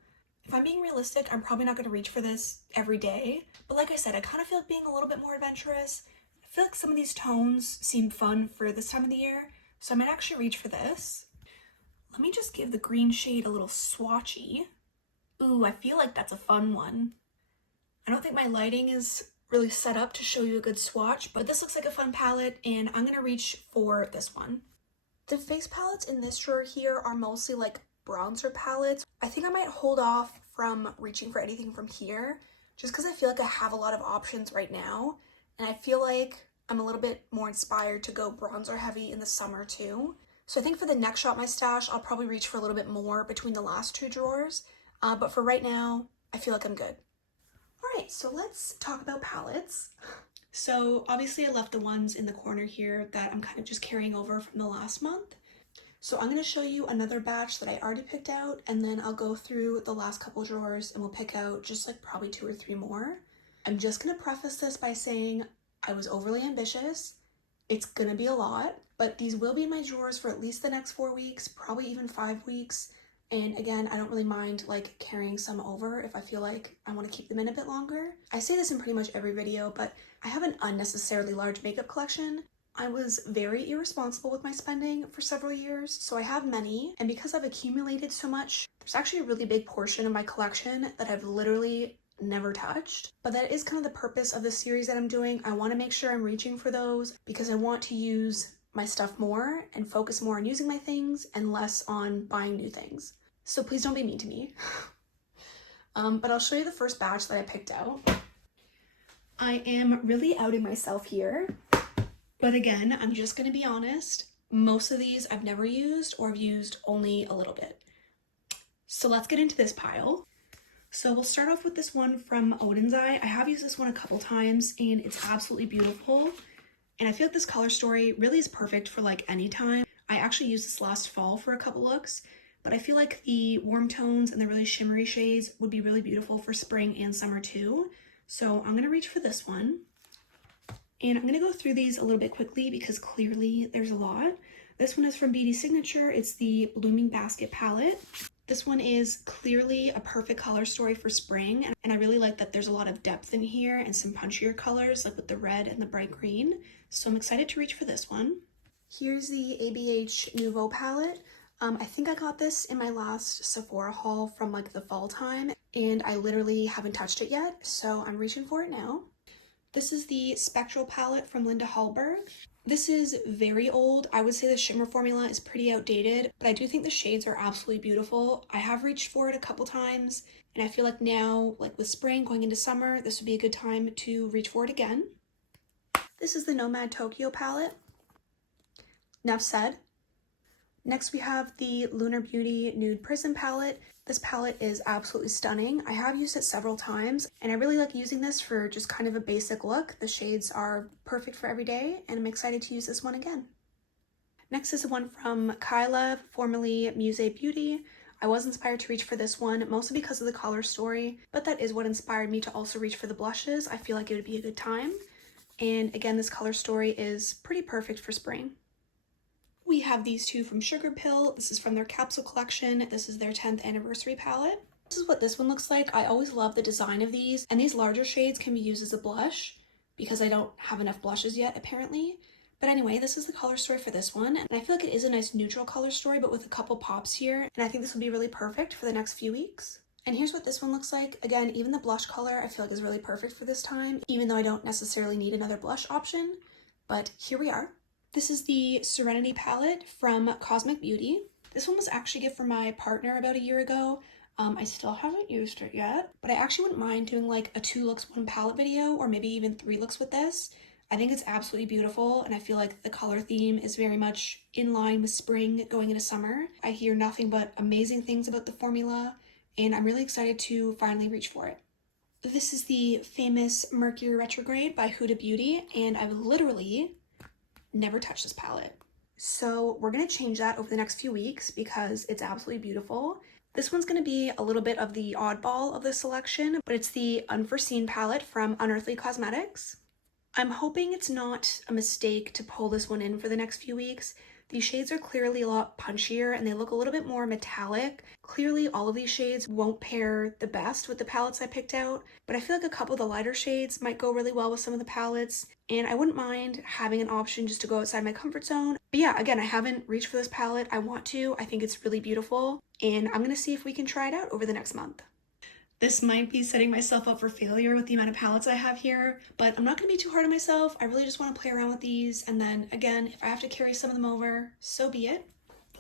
If I'm being realistic, I'm probably not going to reach for this every day. But like I said, I kind of feel like being a little bit more adventurous. I feel like some of these tones seem fun for this time of the year. So I might actually reach for this. Let me just give the green shade a little swatchy. Ooh, I feel like that's a fun one. I don't think my lighting is really set up to show you a good swatch, but this looks like a fun palette and I'm going to reach for this one. The face palettes in this drawer here are mostly like bronzer palettes. I think I might hold off from reaching for anything from here just because I feel like I have a lot of options right now and I feel like I'm a little bit more inspired to go bronzer heavy in the summer too. So I think for the next Shop My Stash, I'll probably reach for a little bit more between the last 2 drawers. But for right now, I feel like I'm good. Alright, so let's talk about palettes. So obviously I left the ones in the corner here that I'm kind of just carrying over from the last month. So I'm going to show you another batch that I already picked out, and then I'll go through the last couple drawers and we'll pick out just like probably 2 or 3 more. I'm just going to preface this by saying I was overly ambitious. It's going to be a lot, but these will be in my drawers for at least the next 4 weeks, probably even 5 weeks. And again, I don't really mind like carrying some over if I feel like I want to keep them in a bit longer. I say this in pretty much every video, but I have an unnecessarily large makeup collection. I was very irresponsible with my spending for several years, so I have many, and because I've accumulated so much, there's actually a really big portion of my collection that I've literally never touched. But that is kind of the purpose of the series that I'm doing. I want to make sure I'm reaching for those because I want to use my stuff more and focus more on using my things and less on buying new things. So please don't be mean to me. But I'll show you the first batch that I picked out. I am really outing myself here. But again, I'm just going to be honest, most of these I've never used or I've used only a little bit. So let's get into this pile. So we'll start off with this one from Odin's Eye. I have used this one a couple times and it's absolutely beautiful. And I feel like this color story really is perfect for like any time. I actually used this last fall for a couple looks, but I feel like the warm tones and the really shimmery shades would be really beautiful for spring and summer too. So I'm going to reach for this one. And I'm going to go through these a little bit quickly because clearly there's a lot. This one is from Beauty Signature. It's the Blooming Basket palette. This one is clearly a perfect color story for spring. And I really like that there's a lot of depth in here and some punchier colors like with the red and the bright green. So I'm excited to reach for this one. Here's the ABH Nouveau palette. I think I got this in my last Sephora haul from like the fall time. And I literally haven't touched it yet. So I'm reaching for it now. This is the Spectral palette from Linda Hallberg. This is very old. I would say the shimmer formula is pretty outdated, but I do think the shades are absolutely beautiful. I have reached for it a couple times, and I feel like now, like with spring going into summer, this would be a good time to reach for it again. This is the Nomad Tokyo palette. Enough said. Next we have the Lunar Beauty Nude Prism palette. This palette is absolutely stunning. I have used it several times and I really like using this for just kind of a basic look. The shades are perfect for every day and I'm excited to use this one again. Next is the one from Kyla, formerly Musée Beauty. I was inspired to reach for this one mostly because of the color story, but that is what inspired me to also reach for the blushes. I feel like it would be a good time. And again, this color story is pretty perfect for spring. We have these two from Sugar Pill. This is from their capsule collection. This is their 10th anniversary palette. This is what this one looks like. I always love the design of these, and these larger shades can be used as a blush because I don't have enough blushes yet apparently. But anyway, this is the color story for this one, and I feel like it is a nice neutral color story but with a couple pops here, and I think this will be really perfect for the next few weeks. And here's what this one looks like. Again, even the blush color I feel like is really perfect for this time, even though I don't necessarily need another blush option, but here we are. This is the Serenity palette from Cosmic Beauty. This one was actually a gift from my partner about a year ago. I still haven't used it yet, but I actually wouldn't mind doing like a 2 looks 1 palette video or maybe even 3 looks with this. I think it's absolutely beautiful and I feel like the color theme is very much in line with spring going into summer. I hear nothing but amazing things about the formula and I'm really excited to finally reach for it. This is the famous Mercury Retrograde by Huda Beauty and I've literally never touched this palette. So we're going to change that over the next few weeks because it's absolutely beautiful. This one's going to be a little bit of the oddball of the selection, but it's the Unforeseen palette from Unearthly Cosmetics. I'm hoping it's not a mistake to pull this one in for the next few weeks. These shades are clearly a lot punchier and they look a little bit more metallic. Clearly all of these shades won't pair the best with the palettes I picked out, but I feel like a couple of the lighter shades might go really well with some of the palettes, and I wouldn't mind having an option just to go outside my comfort zone. But yeah, again, I haven't reached for this palette. I want to. I think it's really beautiful, and I'm gonna see if we can try it out over the next month. This might be setting myself up for failure with the amount of palettes I have here, but I'm not going to be too hard on myself. I really just want to play around with these, and then again, if I have to carry some of them over, so be it.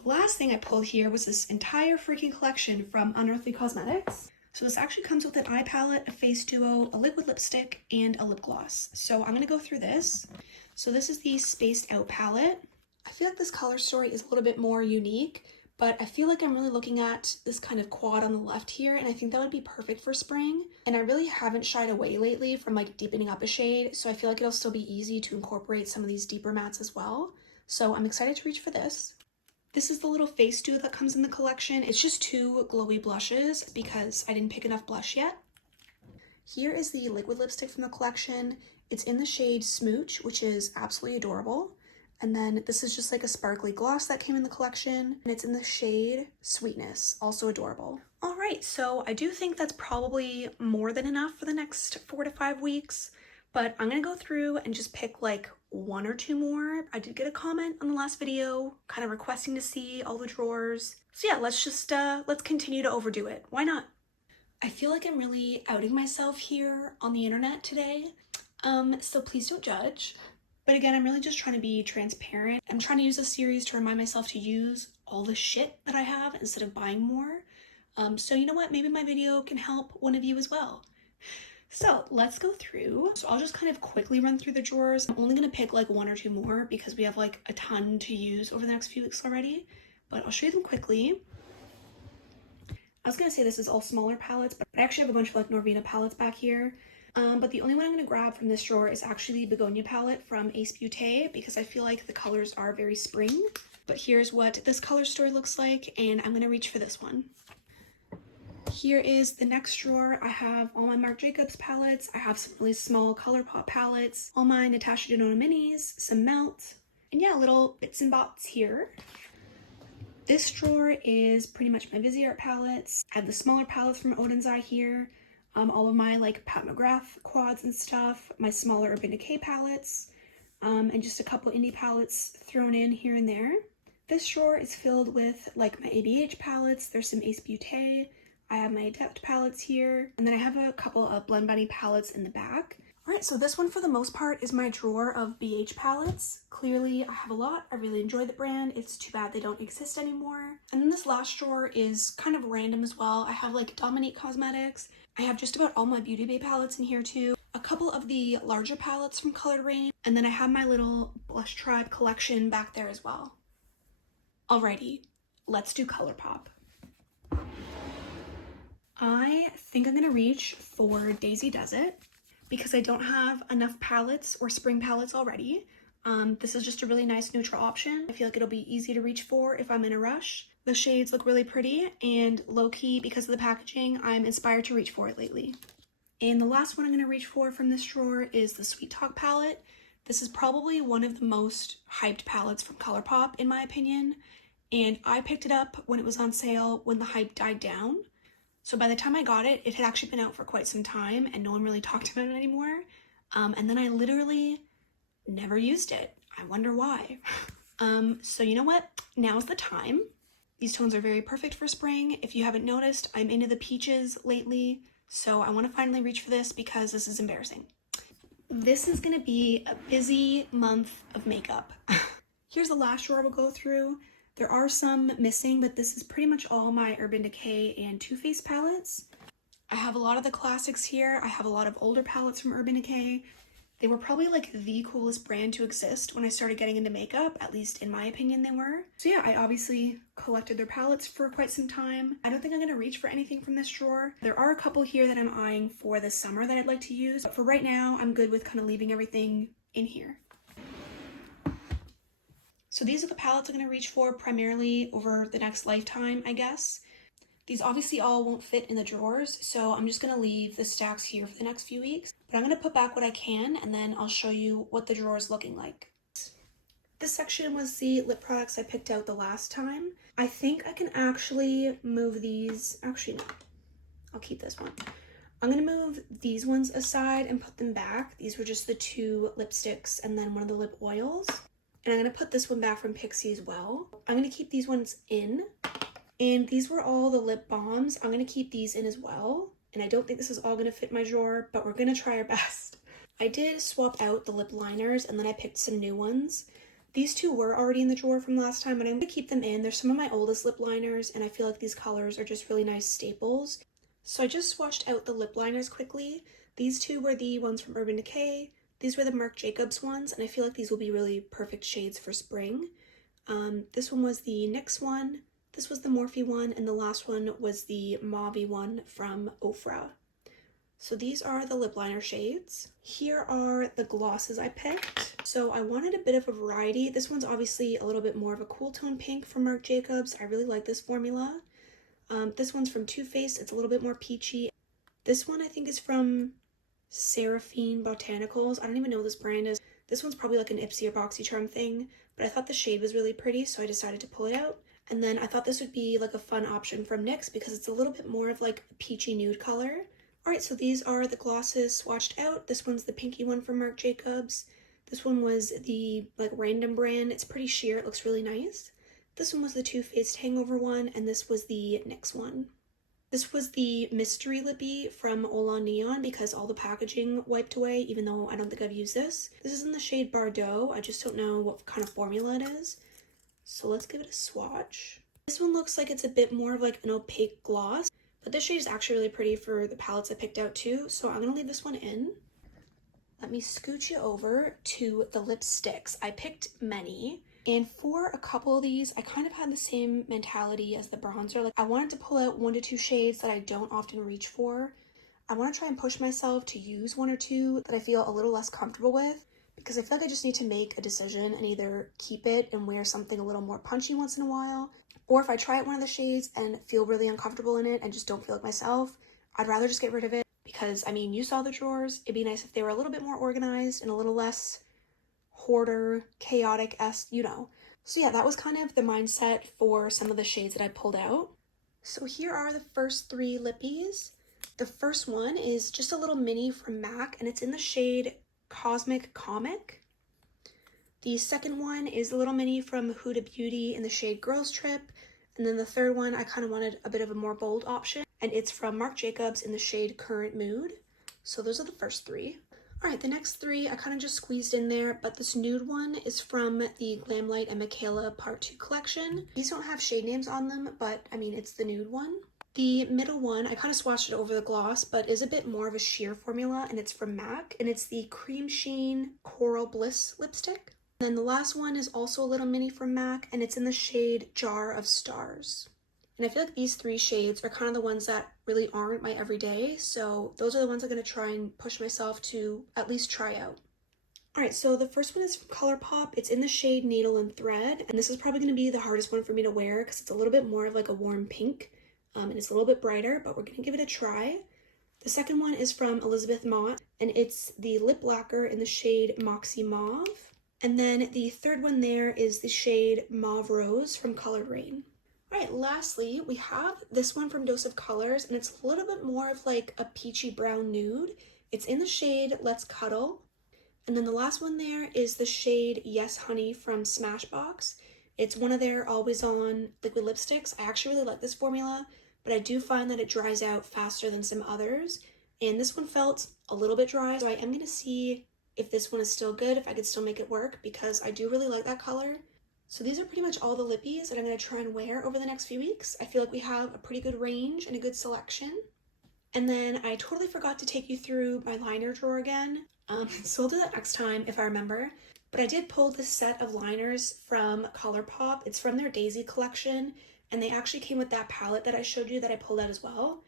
The last thing I pulled here was this entire freaking collection from Unearthly Cosmetics. So this actually comes with an eye palette, a face duo, a liquid lipstick, and a lip gloss. So I'm going to go through this. So this is the Spaced Out palette. I feel like this color story is a little bit more unique, but I feel like I'm really looking at this kind of quad on the left here, and I think that would be perfect for spring. And I really haven't shied away lately from like deepening up a shade, so I feel like it'll still be easy to incorporate some of these deeper mattes as well. So I'm excited to reach for this. This is the little face dew that comes in the collection. It's just 2 glowy blushes because I didn't pick enough blush yet. Here is the liquid lipstick from the collection. It's in the shade Smooch, which is absolutely adorable. And then this is just like a sparkly gloss that came in the collection, and it's in the shade Sweetness, also adorable. All right, so I do think that's probably more than enough for the next 4 to 5 weeks, but I'm gonna go through and just pick like 1 or 2 more. I did get a comment on the last video kind of requesting to see all the drawers. So yeah, let's continue to overdo it. Why not? I feel like I'm really outing myself here on the internet today, so please don't judge. But again, I'm really just trying to be transparent. I'm trying to use this series to remind myself to use all the shit that I have instead of buying more. So you know what, maybe my video can help one of you as well. So let's go through. So I'll just kind of quickly run through the drawers. I'm only gonna pick like 1 or 2 more because we have like a ton to use over the next few weeks already, but I'll show you them quickly. I was gonna say this is all smaller palettes, but I actually have a bunch of like Norvina palettes back here. But the only one I'm gonna grab from this drawer is actually the Begonia palette from Ace Beauté because I feel like the colors are very spring. But here's what this color story looks like, and I'm gonna reach for this one. Here is the next drawer. I have all my Marc Jacobs palettes. I have some really small ColourPop palettes, all my Natasha Denona minis, some Melt, and yeah, little bits and bots here. This drawer is pretty much my Viseart palettes. I have the smaller palettes from Odin's Eye here. All of my like Pat McGrath quads and stuff, my smaller Urban Decay palettes, and just a couple indie palettes thrown in here and there. This drawer is filled with like my ABH palettes. There's some Ace Beauté. I have my Adept palettes here, and then I have a couple of Blend Bunny palettes in the back. All right, so this one for the most part is my drawer of BH palettes. Clearly I have a lot. I really enjoy the brand. It's too bad they don't exist anymore. And then this last drawer is kind of random as well. I have like Dominique Cosmetics. I have just about all my Beauty Bay palettes in here too. A couple of the larger palettes from Colored Rain. And then I have my little Blush Tribe collection back there as well. Alrighty, let's do ColourPop. I think I'm gonna reach for Daisy Does It because I don't have enough palettes or spring palettes already. This is just a really nice neutral option. I feel like it'll be easy to reach for if I'm in a rush. The shades look really pretty, and low-key, because of the packaging, I'm inspired to reach for it lately. And the last one I'm going to reach for from this drawer is the Sweet Talk palette. This is probably one of the most hyped palettes from ColourPop, in my opinion, and I picked it up when it was on sale when the hype died down. So by the time I got it, it had actually been out for quite some time, and no one really talked about it anymore. And then I literally never used it. I wonder why. So you know what? Now's the time. These tones are very perfect for spring. If you haven't noticed, I'm into the peaches lately, so I want to finally reach for this because this is embarrassing. This is going to be a busy month of makeup. Here's the last drawer we'll go through. There are some missing, but this is pretty much all my Urban Decay and Too Faced palettes. I have a lot of the classics here. I have a lot of older palettes from Urban Decay. They were probably like the coolest brand to exist when I started getting into makeup, at least in my opinion they were. So yeah, I obviously collected their palettes for quite some time. I don't think I'm gonna reach for anything from this drawer. There are a couple here that I'm eyeing for this summer that I'd like to use, but for right now, I'm good with kind of leaving everything in here. So these are the palettes I'm gonna reach for primarily over the next lifetime, I guess. These obviously all won't fit in the drawers, so I'm just gonna leave the stacks here for the next few weeks. But I'm gonna put back what I can, and then I'll show you what the drawer is looking like. This section was the lip products I picked out the last time. I think I can actually move these, actually no, I'll keep this one. I'm gonna move these ones aside and put them back. These were just the 2 lipsticks and then one of the lip oils. And I'm gonna put this one back from Pixie as well. I'm gonna keep these ones in. And these were all the lip balms. I'm going to keep these in as well. And I don't think this is all going to fit my drawer, but we're going to try our best. I did swap out the lip liners and then I picked some new ones. These 2 were already in the drawer from last time, but I'm going to keep them in. They're some of my oldest lip liners, and I feel like these colors are just really nice staples. So I just swatched out the lip liners quickly. These 2 were the ones from Urban Decay. These were the Marc Jacobs ones, and I feel like these will be really perfect shades for spring. This one was the NYX one. This was the Morphe one, and the last one was the Mauve one from Ofra. So these are the lip liner shades. Here are the glosses I picked. So I wanted a bit of a variety. This one's obviously a little bit more of a cool tone pink from Marc Jacobs. I really like this formula. This one's from Too Faced. It's a little bit more peachy. This one I think is from Seraphine Botanicals. I don't even know what this brand is. This one's probably like an Ipsy or BoxyCharm thing, but I thought the shade was really pretty, so I decided to pull it out. And then I thought this would be like a fun option from NYX because it's a little bit more of like a peachy nude color. Alright, so these are the glosses swatched out. This one's the pinky one from Marc Jacobs. This one was the like random brand. It's pretty sheer. It looks really nice. This one was the Too Faced Hangover one, and this was the NYX one. This was the Mystery Lippy from Hola Neon because all the packaging wiped away, even though I don't think I've used this. This is in the shade Bardot. I just don't know what kind of formula it is. So let's give it a swatch. This one looks like it's a bit more of like an opaque gloss. But this shade is actually really pretty for the palettes I picked out too, so I'm going to leave this one in. Let me scooch you over to the lipsticks. I picked many, and for a couple of these, I kind of had the same mentality as the bronzer. Like, I wanted to pull out 1 to 2 shades that I don't often reach for. I want to try and push myself to use 1 or 2 that I feel a little less comfortable with, because I feel like I just need to make a decision and either keep it and wear something a little more punchy once in a while, or if I try out one of the shades and feel really uncomfortable in it and just don't feel like myself, I'd rather just get rid of it because, I mean, you saw the drawers. It'd be nice if they were a little bit more organized and a little less hoarder, chaotic-esque, you know. So yeah, that was kind of the mindset for some of the shades that I pulled out. So here are the first 3 lippies. The first one is just a little mini from MAC, and it's in the shade Cosmic Comic. The second one is a little mini from Huda Beauty in the shade Girls Trip. And then the third one, I kind of wanted a bit of a more bold option, and it's from Marc Jacobs in the shade Current Mood. So those are the first 3. All right, the next 3 I kind of just squeezed in there, but this nude one is from the Glamlight and Michaela Part 2 collection. These don't have shade names on them, but I mean, it's the nude one. The middle one, I kind of swatched it over the gloss, but is a bit more of a sheer formula, and it's from MAC, and it's the Cream Sheen Coral Bliss lipstick. And then the last one is also a little mini from MAC, and it's in the shade Jar of Stars. And I feel like these 3 shades are kind of the ones that really aren't my everyday, so those are the ones I'm going to try and push myself to at least try out. Alright, so the first one is from ColourPop. It's in the shade Needle and Thread, and this is probably going to be the hardest one for me to wear because it's a little bit more of like a warm pink, and it's a little bit brighter, but we're going to give it a try. The second one is from Elizabeth Mott, and it's the lip lacquer in the shade Moxie Mauve. And then the third one there is the shade Mauve Rose from Colored Rain. Alright, lastly, we have this one from Dose of Colors, and it's a little bit more of like a peachy brown nude. It's in the shade Let's Cuddle. And then the last one there is the shade Yes Honey from Smashbox. It's one of their always on liquid lipsticks. I actually really like this formula, but I do find that it dries out faster than some others. And this one felt a little bit dry, so I am going to see if this one is still good, if I could still make it work, because I do really like that color. So these are pretty much all the lippies that I'm going to try and wear over the next few weeks. I feel like we have a pretty good range and a good selection. And then I totally forgot to take you through my liner drawer again. So I'll do that next time if I remember. But I did pull this set of liners from ColourPop. It's from their Daisy collection, and they actually came with that palette that I showed you that I pulled out as well.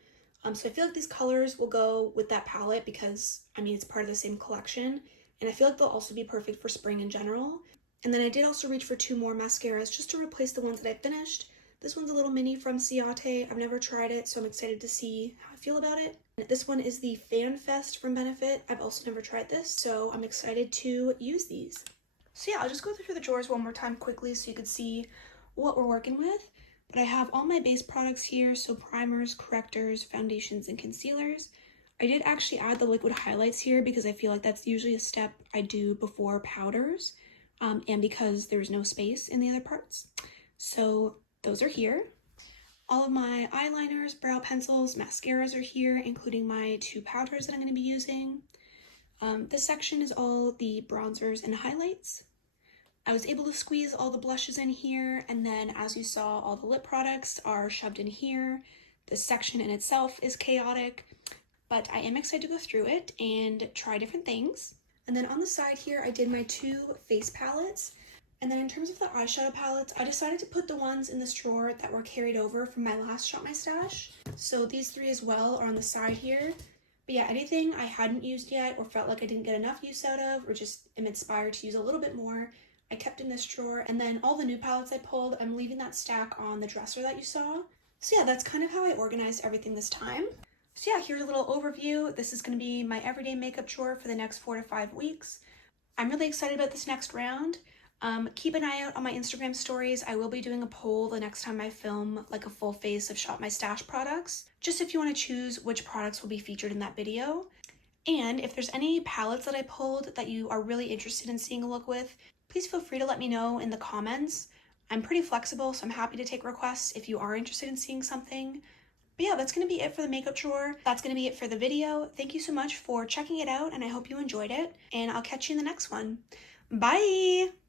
So I feel like these colors will go with that palette because, I mean, it's part of the same collection. And I feel like they'll also be perfect for spring in general. And then I did also reach for 2 more mascaras just to replace the ones that I finished. This one's a little mini from Ciate. I've never tried it, so I'm excited to see how I feel about it. This one is the Fan Fest from Benefit. I've also never tried this, so I'm excited to use these. So yeah, I'll just go through the drawers one more time quickly so you could see what we're working with. But I have all my base products here, so primers, correctors, foundations, and concealers. I did actually add the liquid highlights here because I feel like that's usually a step I do before powders, and because there's no space in the other parts. So those are here. All of my eyeliners, brow pencils, mascaras are here, including my 2 powders that I'm going to be using. This section is all the bronzers and highlights. I was able to squeeze all the blushes in here, and then as you saw, all the lip products are shoved in here. This section in itself is chaotic, but I am excited to go through it and try different things. And then on the side here, I did my 2 face palettes. And then in terms of the eyeshadow palettes, I decided to put the ones in this drawer that were carried over from my last Shop My Stash. So these three as well are on the side here. But yeah, anything I hadn't used yet or felt like I didn't get enough use out of or just am inspired to use a little bit more, I kept in this drawer. And then all the new palettes I pulled, I'm leaving that stack on the dresser that you saw. So yeah, that's kind of how I organized everything this time. So yeah, here's a little overview. This is going to be my everyday makeup drawer for the next 4 to 5 weeks. I'm really excited about this next round. Keep an eye out on my Instagram stories. I will be doing a poll the next time I film like a full face of Shop My Stash products, just if you want to choose which products will be featured in that video. And if there's any palettes that I pulled that you are really interested in seeing a look with, please feel free to let me know in the comments. I'm pretty flexible, so I'm happy to take requests if you are interested in seeing something. But yeah, that's going to be it for the makeup drawer. That's going to be it for the video. Thank you so much for checking it out, and I hope you enjoyed it. And I'll catch you in the next one. Bye!